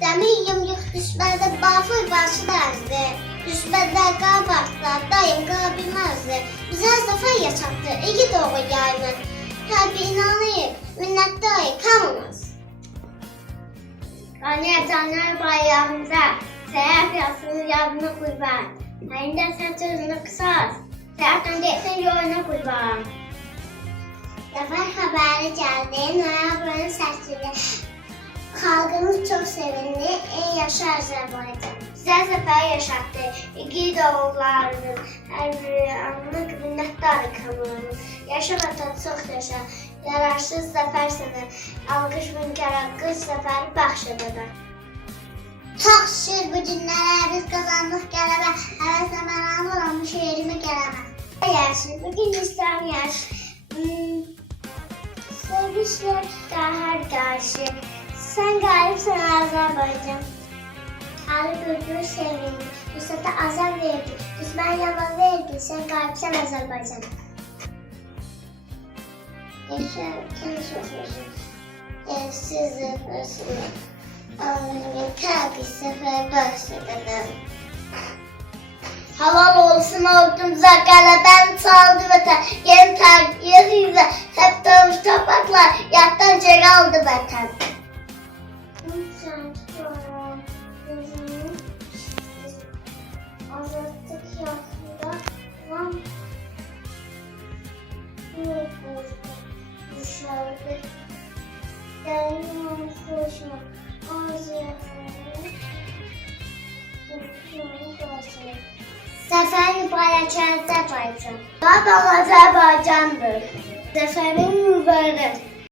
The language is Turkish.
Demiyim yok düşmende bafır başlardı. Düşmende kabaklar dayım kabilmezdi. Güzel zafer yaşattı iki doğru yayımın. Kalbi inanayım minnettarı kalmaz. Anne Caner bayramında seyahat yapsın yavruna kurban. Ayında sen sözünü kısas. Seyahatten geçsin yoluna kurban. Zafer haberi geldi. Noyabr'ın sesiyle. Halkımız çok sevindi. Ey yaşa Azerbaycan. Güzel zafer yaşattı. İki doğullarının her biri anlık minnettarı kamuoyunun. Yaşa vatan çok yaşa. Yararsız zafer sana. Alkış münkara kız zaferi bahşedene. Çok şükür bu günlere biz kazandık gəlebe. Həvəslə məram olan bu şeirimi gəlebe. Yersin, bugün İslam yersin. Sevişler daha karşı. Sen galipsin Azerbaycan. Ali Bülbül sevindi. Üstad'a azar verdi. Düşman yaman verdi. Sen galipsin Azerbaycan. Yaşarken sözü. Evsiz zırhırsın. Allah'ın kalbi sefer başladı. Halal olsun ordumuza galeben çaldı vatan. Yeni tarihimize hep dönmüş topraklar. Yattan geri aldı vatan. Azattık yakında lan dışarıda derman koşma Zaferi paylaşan Azerbaycan. Babam Azerbaycan'dır. Zaferin mübarek.